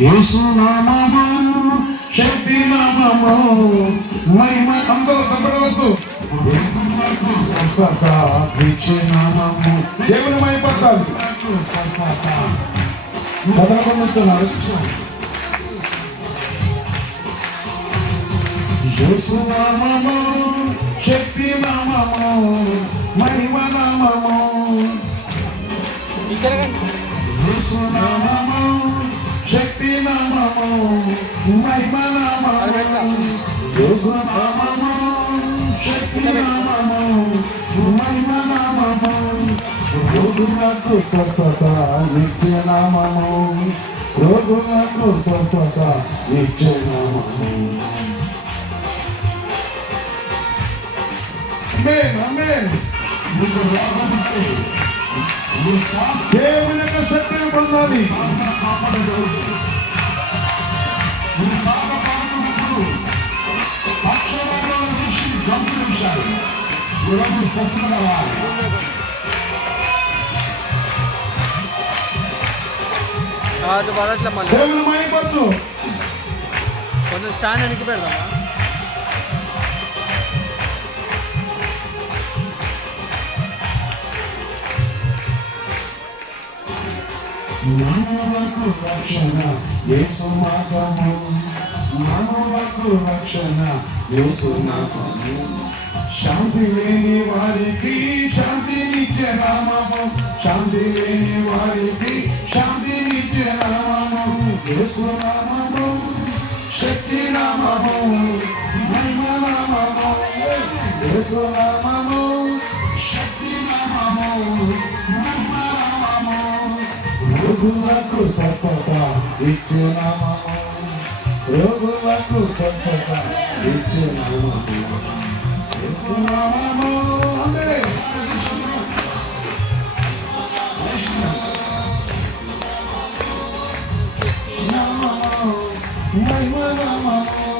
యేసు నామము శక్తి నామము మహిమ అందరూ తప్పవద్దు స్వస్థత ఇచ్చే నామము దేవుని మహిమపడాలి బదలకొంటున్నారు యేసు నామము శక్తి నామము మహిమ నామము యేసు నామము శక్తి నామము మహిమ నామము యేసు నామము శక్తి నామము మహిమ నామము రోగులకు స్వస్థత నిత్య నామము రోగులకు స్వస్థత నిత్య నామము ఆమేన్ ఆమేన్ మీకు రాబోతే ఈ దేవుని యొక్క శక్తిని పొందాలి ఈ పాప పాపములు పక్షవాతంలో నుంచి గంతులించారు ఈరోజు సస్యమలవాలి దేవుని మహిమపరచు కొంచెం స్టాండ్ వెనక్కి పెడదామా మానవకు రక్షణ యేసు మార్గము మానవకు రక్షణ యేసు మార్గము శాంతి లేని వారికి శాంతి నిత్య నామము శాంతి లేని వారికి శాంతి నిత్య నామము యేసు నామము శక్తి నామము మహిమ నామము యేసు నామము శక్తి నామము మహిమ నామము రోగులకు స్వస్థత ఇచ్చే నామము రోగులకు స్వస్థత ఇచ్చే నామము యేసు నామము ఆమేన్ నామము మహిమ నామము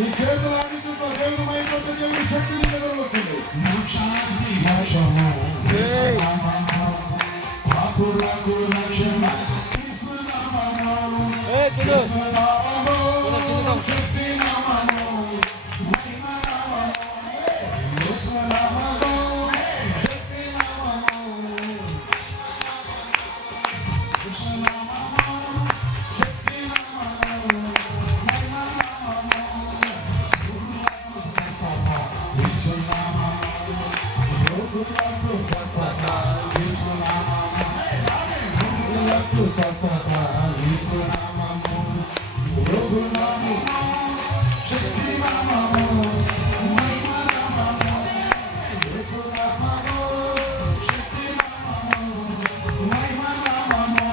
ఈ చేతులన్నిటితో దేవుని మహిమతో దేవుని శక్తిని నిలబడుతుంది పాపులకు రక్షణ శక్తి నామము మహిమ నామము యేసు నామము శక్తి నామము యేసు నామము శక్తి నామము మహిమ నామము యేసు నామము రోగులకు స్వస్థత యేసు నామము రోగులకు స్వస్థత యేసు నామము యేసు నామము శక్తి నామము మహిమ నామము యేసు నామము శక్తి నామము మహిమ నామము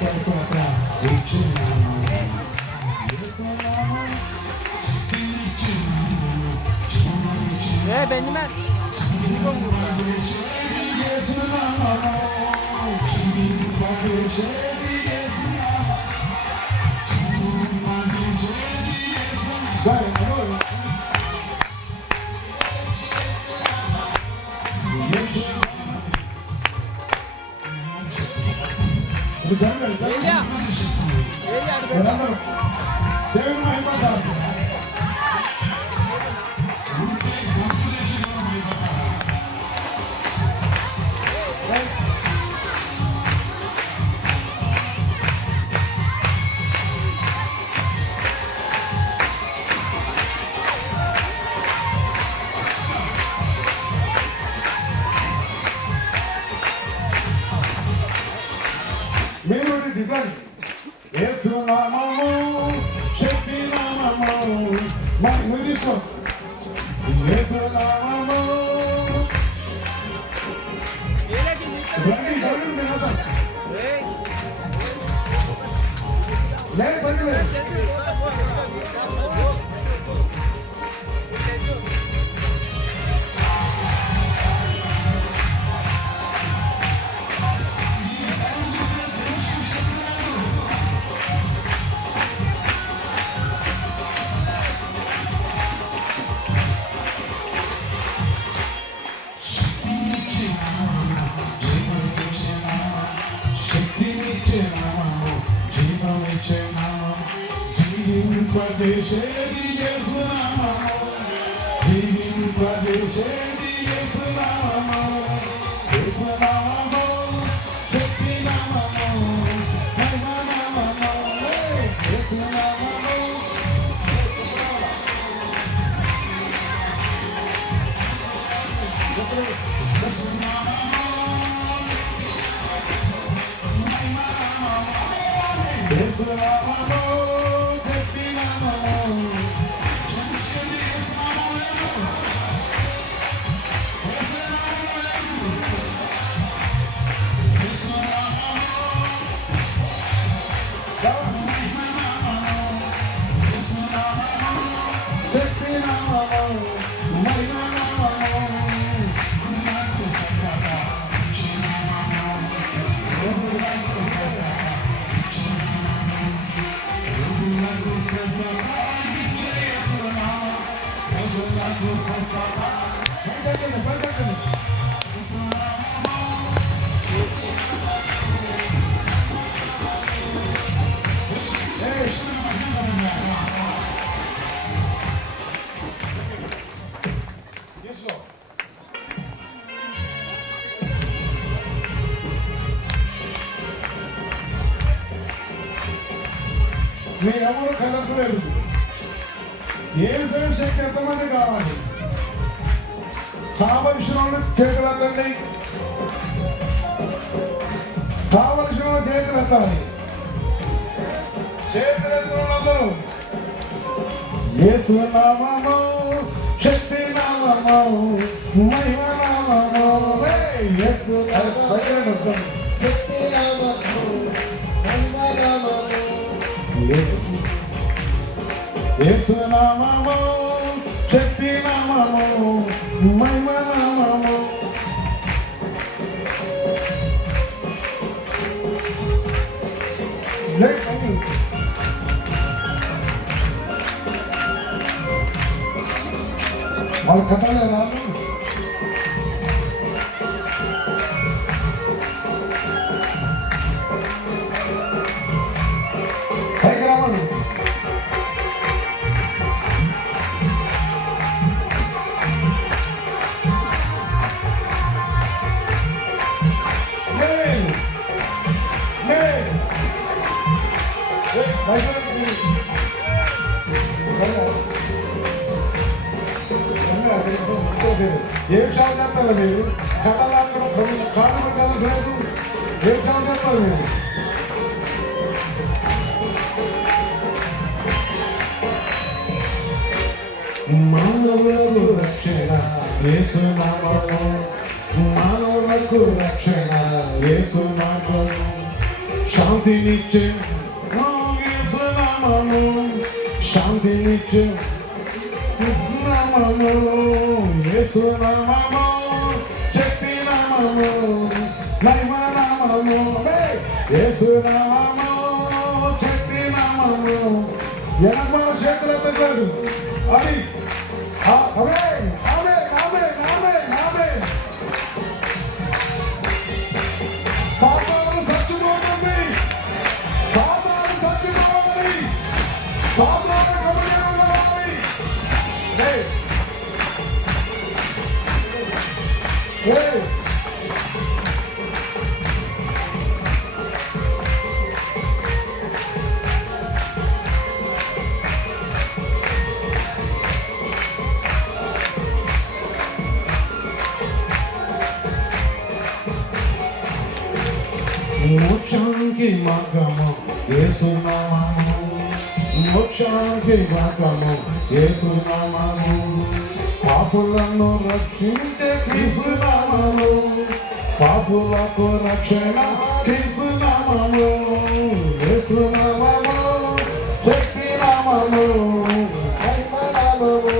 స్వస్థత ఇచ్చున్నాము. బెంజమిన్ కిందికి వంగురా. ఏలియా అటు పెట్టు. దేవుని మహిమ మీరు డిజైన్ యేసు నామము శక్తి నామము మ్యూజిషియన్ యేసు నామము ఏలియా కిందికి రండి రండి నిలబడ ఏయ్ లే బండి మీరెవరు కలపలేదు. ఏ శక్తి ఎంతమంది కావాలి? కావలసిన వాళ్ళు చేతులందండి, కావలసిన వాళ్ళు చేతులు ఎత్తాలి. చేతులు ఎత్తులందరూ యేసు నామము శక్తి నామము మహిమ నామము యేసు శక్తి నామము మహిమ నామము యేసు నామము శక్తి నామము మహిమ నామము వాళ్ళ కథలే రాదు. పైకి రావాలి. ఏ విషయాలు చెప్తారు మీరు? కథలాంటి కారణం లేదు. ఏ విషయాలు చెప్తారు మీరు? మానవులకు రక్షణ యేసు నామము, మానవులకు రక్షణ యేసు నామము, శాంతినిచ్చే యేసు నామము, శాంతినిచ్చే నామము, యేసు నామము, శక్తి నామము, మహిమ నామము, యేసు నామము, శక్తి నామము. ఎనభై చేతుల పెట్టారు అది అవే అవే అవే అవే అవే సాతాను చచ్చిపోతుంది, సాతాను చచ్చిపోవాలి, సాతాను కబడ్డీ. మోక్షానికి మార్గము యేసు నామము, మోక్షానికి మార్గము యేసు నామము, పాపులను రక్షించే క్రీస్తు నామము, పాపులకు రక్షణ క్రీస్తు నామము, యేసు నామము, శక్తి నామము, మహిమ నామము,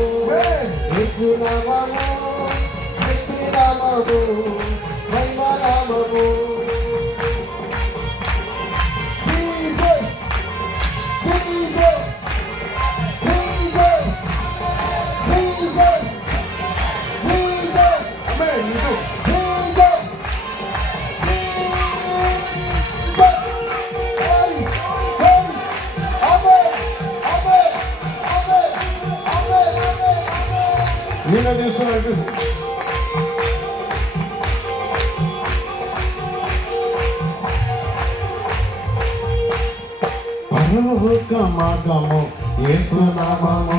యేసు నామము, శక్తి నామము, మహిమ నామము. నిన్న చేస్తున్నట్టు పరలోక మార్గము యేసు నామము,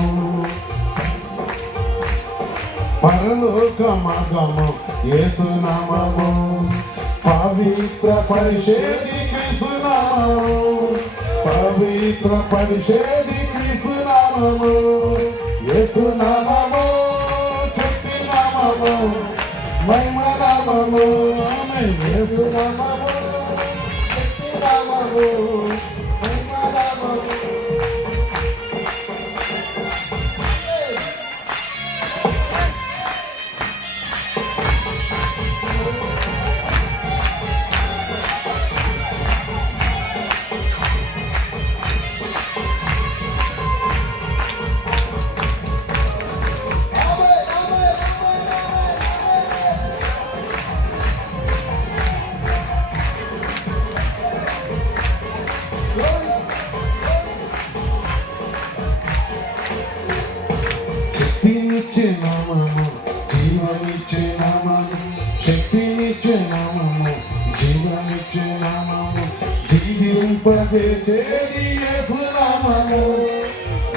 పరలోక మార్గము యేసు నామము, పవిత్ర పరిషేది క్రీస్తు నామము, పవిత్ర పరిషేది క్రీస్తు నామము, యేసు నామము, శక్తి నామము, మహిమ నామము, యేసు నామము, శక్తి నామము, మహిమ నామము. శక్తినిచ్చే నామము, జీవనిచ్చే నామము, శక్తినిచ్చే నామము, జీవనిచ్చే నామము, జీవింపజేసేది యేసు నామము,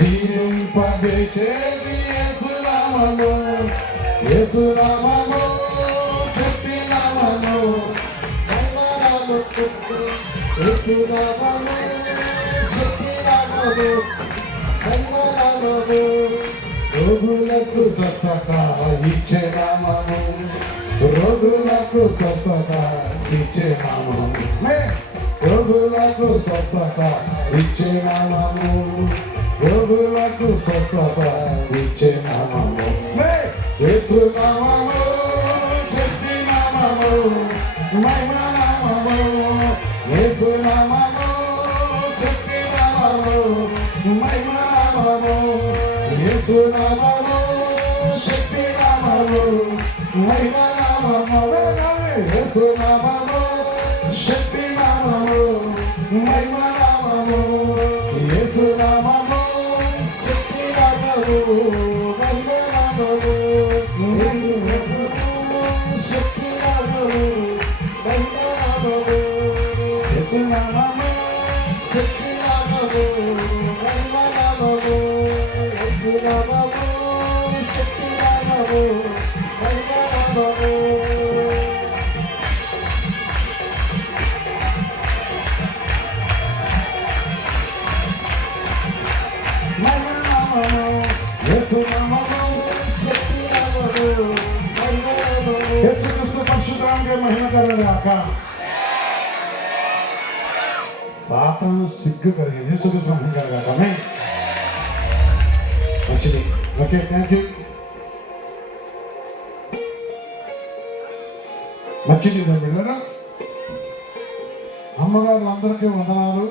జీవింపజేసేది యేసు నామము, యేసు నామము, శక్తి నామము, మహిమ నామము, యేసు నామము, శక్తి నామము, మహిమ నామము. రోగులకు స్వస్థత ఇచ్చే నామము, రోగులకు స్వస్థత ఇచ్చే నామము, రోగులకు స్వస్థత ఇచ్చే నామము, రోగులకు స్వస్థత ఇచ్చే నామము, యేసు నామము, శక్తి నామము, మహిమ నామము, యేసు నామము, శక్తి నామము, మహిమ నామము, యేసు నామము, శక్తి నామము, మహిమ నామము, యేసు నామము, శక్తి నామము, మహిమ నామము, యేసు నామము, శక్తి నామము, మహిమ నామము, శక్తి నామము, మహిమ నామము, యేసు నామము, శక్తి నామము, మహిమ నామము, యేసు నామము, శక్తి నామము, మహిమ నామము. యేసుక్రీస్తు పరిశుద్ధ నామములో మహిమ కలుగును గాక. సాతాను సిగ్గు కలిగింది సుఖస్వామి కలగాలి మంచిది ఓకే థ్యాంక్ యూ మంచిది పిల్లలు అమ్మగారులందరికీ వందనాలు